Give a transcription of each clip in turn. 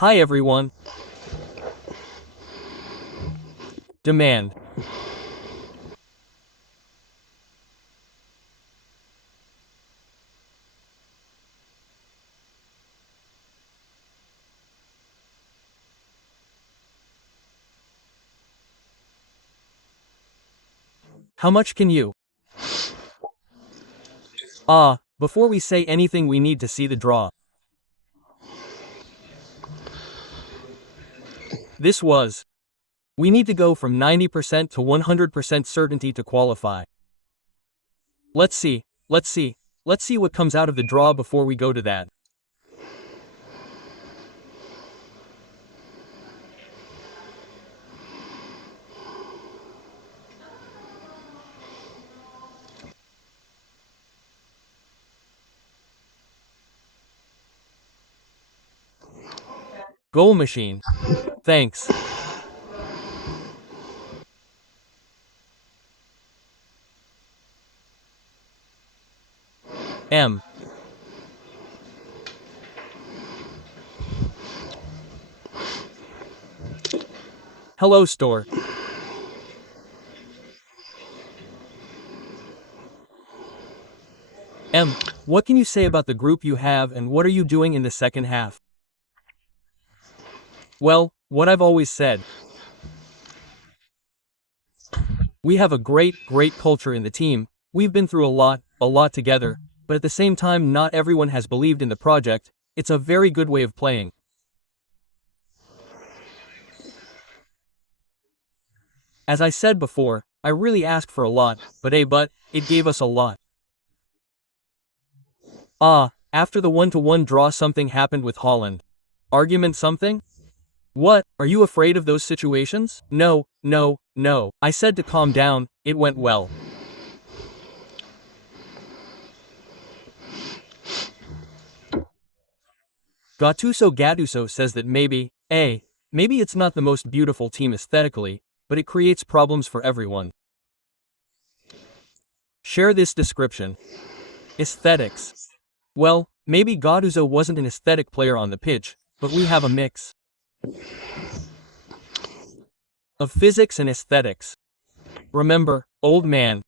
Hi everyone. Demand. How much can you? Before we say anything we need to see the draw. This was. We need to go from 90% to 100% certainty to qualify. Let's see what comes out of the draw before we go to that. Goal machine. Thanks. M. Hello store. M. What can you say about the group you have and what are you doing in the second half? Well, what I've always said. We have a great culture in the team. We've been through a lot together, but at the same time not everyone has believed in the project. It's a very good way of playing. As I said before, I really asked for a lot, but it gave us a lot. After the 1-1 draw something happened with Holland. Argument something? What, are you afraid of those situations? No. I said to calm down, it went well. Gattuso says that maybe it's not the most beautiful team aesthetically, but it creates problems for everyone. Share this description. Aesthetics. Well, maybe Gattuso wasn't an aesthetic player on the pitch, but we have a mix of physics and aesthetics. Remember, old man.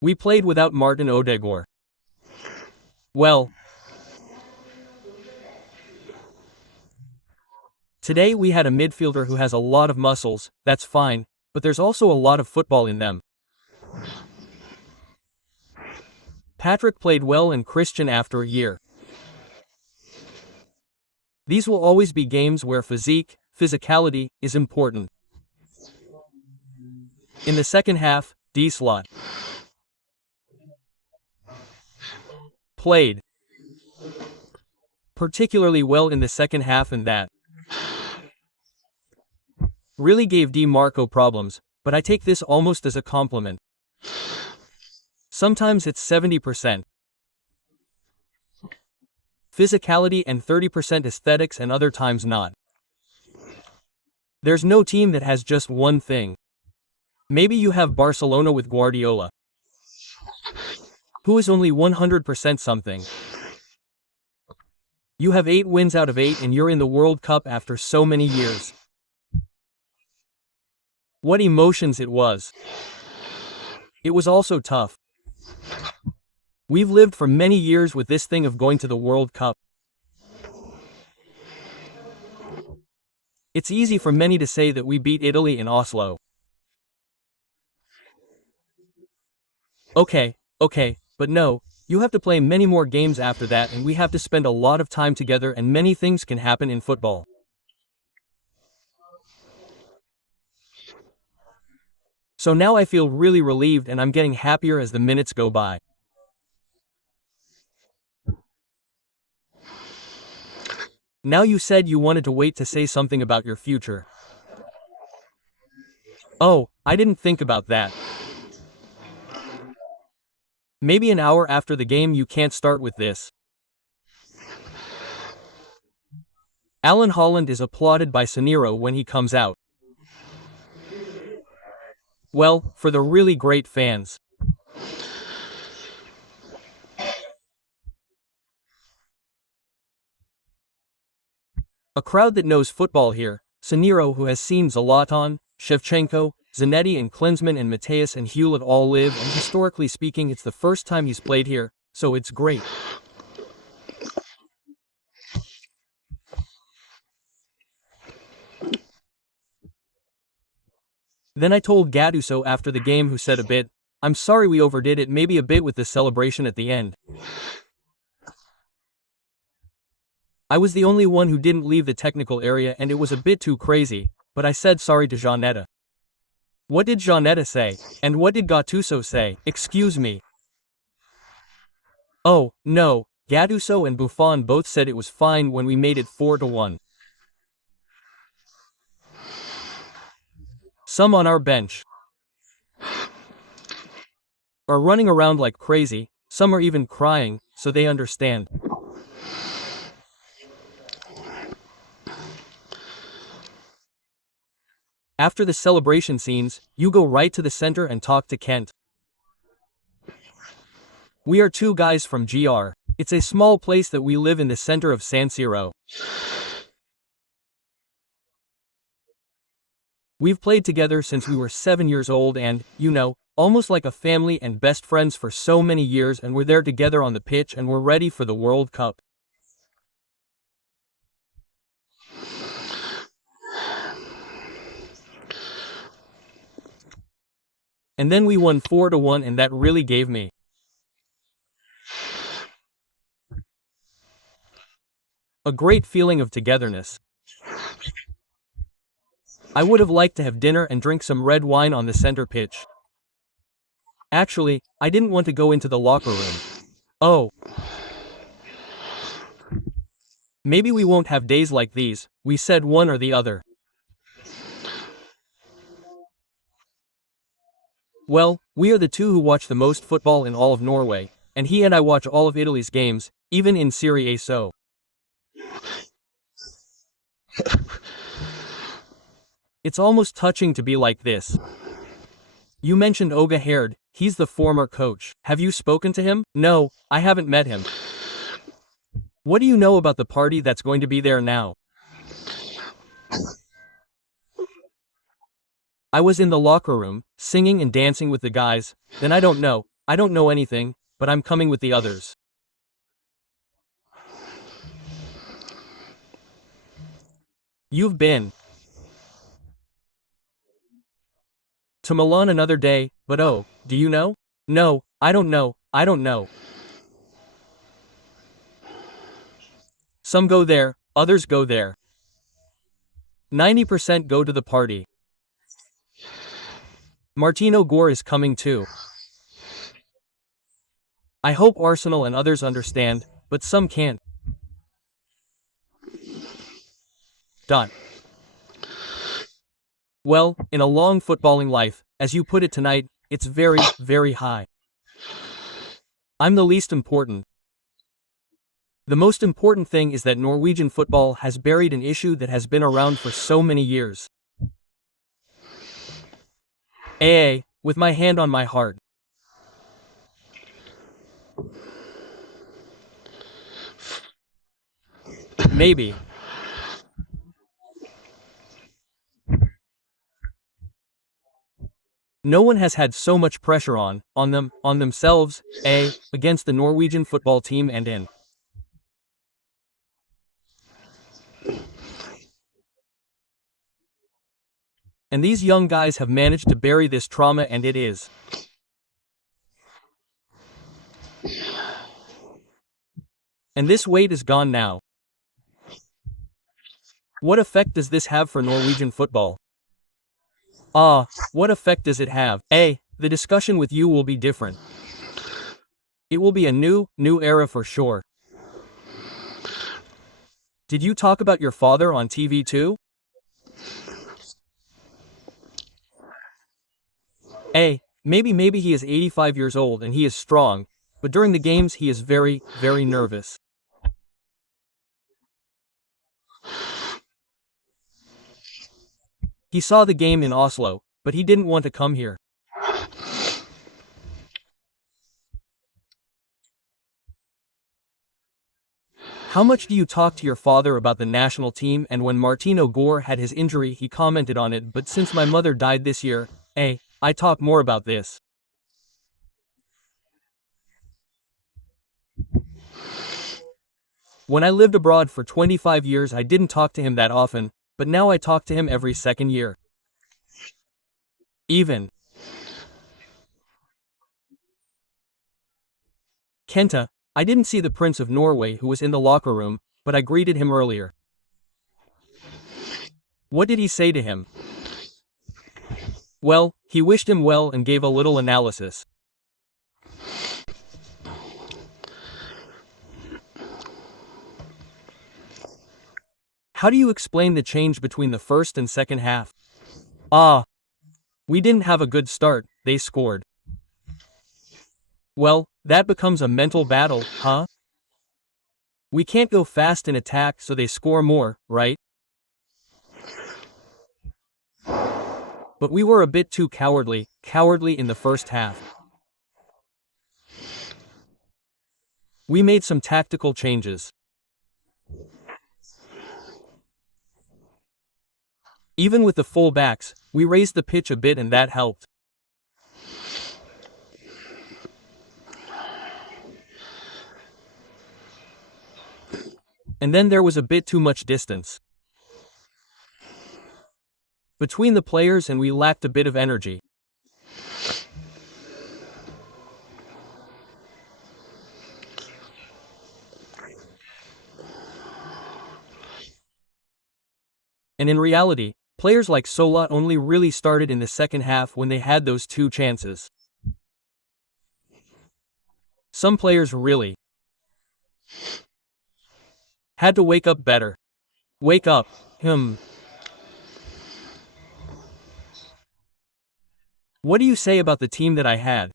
We played without Martin Odegaard. Well, today we had a midfielder who has a lot of muscles, that's fine, but there's also a lot of football in them. Patrick played well and Christian after a year. These will always be games where physicality, is important. In the second half, D-slot played particularly well in the second half and that really gave Di Marco problems, but I take this almost as a compliment. Sometimes it's 70% physicality and 30% aesthetics and other times not. There's no team that has just one thing. Maybe you have Barcelona with Guardiola, who is only 100% something. You have 8 wins out of 8 and you're in the World Cup after so many years. What emotions it was. It was also tough. We've lived for many years with this thing of going to the World Cup. It's easy for many to say that we beat Italy in Oslo. Okay, but no, you have to play many more games after that and we have to spend a lot of time together and many things can happen in football. So now I feel really relieved and I'm getting happier as the minutes go by. Now you said you wanted to wait to say something about your future. Oh, I didn't think about that. Maybe an hour after the game you can't start with this. Alan Holland is applauded by Saniro when he comes out. Well, for the really great fans. A crowd that knows football here. Saniro, who has seen Zlatan, Shevchenko, Zanetti and Klinsmann and Mateus and Hewlett all live, and historically speaking it's the first time he's played here, so it's great. Then I told Gattuso after the game, who said a bit, "I'm sorry we overdid it, maybe a bit with the celebration at the end." I was the only one who didn't leave the technical area and it was a bit too crazy, but I said sorry to Giannetta. What did Giannetta say? And what did Gattuso say? Excuse me. Oh, no, Gattuso and Buffon both said it was fine when we made it 4-1. Some on our bench are running around like crazy, some are even crying, so they understand. After the celebration scenes, you go right to the center and talk to Kent. We are two guys from GR. It's a small place that we live in the center of San Siro. We've played together since we were 7 years old and, almost like a family and best friends for so many years, and we're there together on the pitch and we're ready for the World Cup. And then we won 4-1 and that really gave me a great feeling of togetherness. I would have liked to have dinner and drink some red wine on the center pitch. Actually, I didn't want to go into the locker room. Oh. Maybe we won't have days like these, we said one or the other. Well, we are the two who watch the most football in all of Norway, and he and I watch all of Italy's games, even in Serie A. So it's almost touching to be like this. You mentioned Oga Herd, he's the former coach. Have you spoken to him? No, I haven't met him. What do you know about the party that's going to be there now? I was in the locker room, singing and dancing with the guys, then I don't know anything, but I'm coming with the others. You've been to Milan another day, but oh, do you know? No, I don't know. Some go there, others go there. 90% go to the party. Martino Gore is coming too. I hope Arsenal and others understand, but some can't. Well, in a long footballing life, as you put it tonight, it's very, very high. I'm the least important. The most important thing is that Norwegian football has buried an issue that has been around for so many years. With my hand on my heart. Maybe. No one has had so much pressure on themselves, against the Norwegian football team and in. And these young guys have managed to bury this trauma, and it is. And this weight is gone now. What effect does this have for Norwegian football? What effect does it have? The discussion with you will be different. It will be a new era for sure. Did you talk about your father on TV too? Maybe he is 85 years old and he is strong, but during the games he is very, very nervous. He saw the game in Oslo, but he didn't want to come here. How much do you talk to your father about the national team? And when Martino Gore had his injury, he commented on it, but since my mother died this year, I talk more about this. When I lived abroad for 25 years, I didn't talk to him that often, but now I talk to him every second year. Even. Kenta, I didn't see the Prince of Norway who was in the locker room, but I greeted him earlier. What did he say to him? Well, he wished him well and gave a little analysis. How do you explain the change between the first and second half? We didn't have a good start, they scored. Well, that becomes a mental battle, huh? We can't go fast in attack, so they score more, right? But we were a bit too cowardly in the first half. We made some tactical changes. Even with the full backs, we raised the pitch a bit and that helped. And then there was a bit too much distance between the players and we lacked a bit of energy. And in reality, players like Sola only really started in the second half when they had those two chances. Some players really had to wake up better. Wake up, What do you say about the team that I had?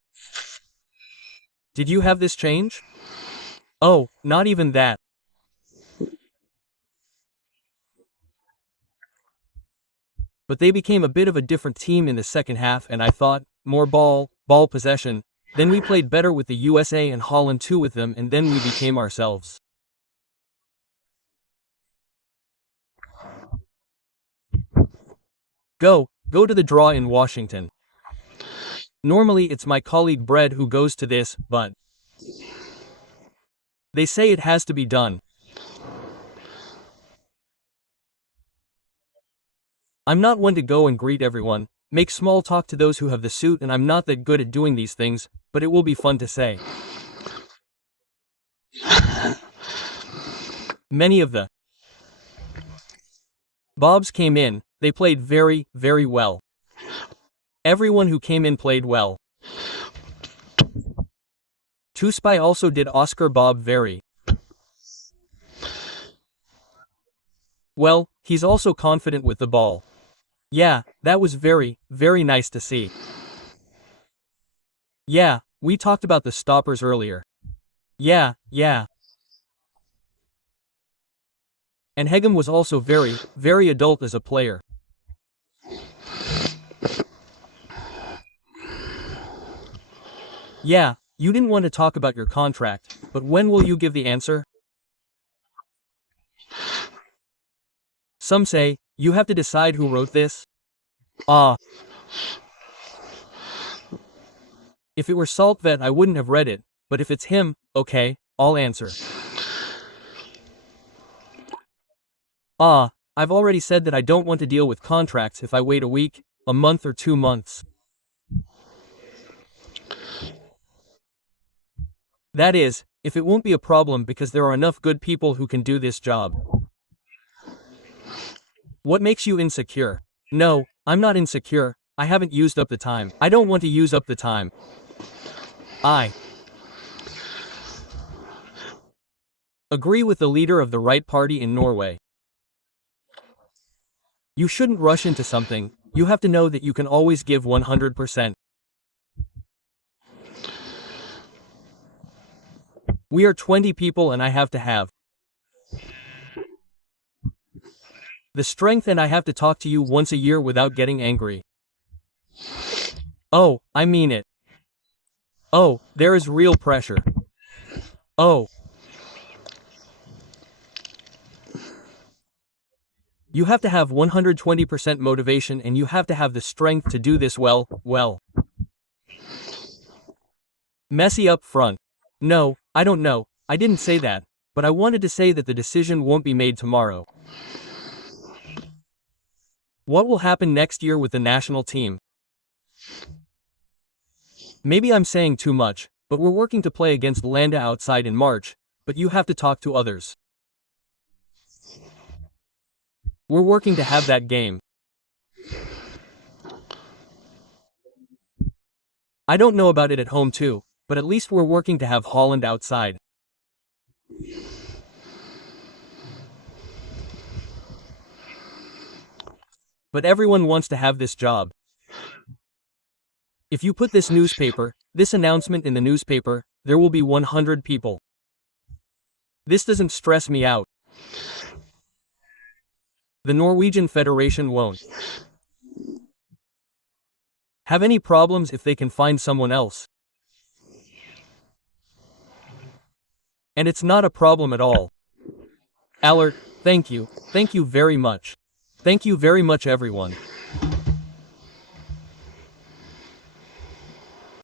Did you have this change? Oh, not even that. But they became a bit of a different team in the second half and I thought, more ball possession. Then we played better with the USA and Holland too with them and then we became ourselves. Go to the draw in Washington. Normally it's my colleague Brett who goes to this, but they say it has to be done. I'm not one to go and greet everyone, make small talk to those who have the suit and I'm not that good at doing these things, but it will be fun to say. Many of the Bobs came in, they played very, very well. Everyone who came in played well. Tuspy also did Oscar Bob very well, he's also confident with the ball. Yeah, that was very, very nice to see. Yeah, we talked about the stoppers earlier. Yeah. And Hegem was also very, very adult as a player. Yeah, you didn't want to talk about your contract, but when will you give the answer? Some say, you have to decide who wrote this. If it were Saltvet I wouldn't have read it, but if it's him, okay, I'll answer. I've already said that I don't want to deal with contracts if I wait a week, a month or 2 months. That is, if it won't be a problem because there are enough good people who can do this job. What makes you insecure? No, I'm not insecure, I haven't used up the time. I don't want to use up the time. I agree with the leader of the right party in Norway. You shouldn't rush into something, you have to know that you can always give 100%. We are 20 people and I have to have the strength and I have to talk to you once a year without getting angry. Oh, I mean it. Oh, there is real pressure. Oh. You have to have 120% motivation and you have to have the strength to do this well. Messy up front. No, I don't know, I didn't say that, but I wanted to say that the decision won't be made tomorrow. What will happen next year with the national team? Maybe I'm saying too much, but we're working to play against Landa outside in March, but you have to talk to others. We're working to have that game. I don't know about it at home too, but at least we're working to have Holland outside. But everyone wants to have this job. If you put this announcement in the newspaper, there will be 100 people. This doesn't stress me out. The Norwegian Federation won't have any problems if they can find someone else. And it's not a problem at all. Alert, thank you very much. Thank you very much everyone.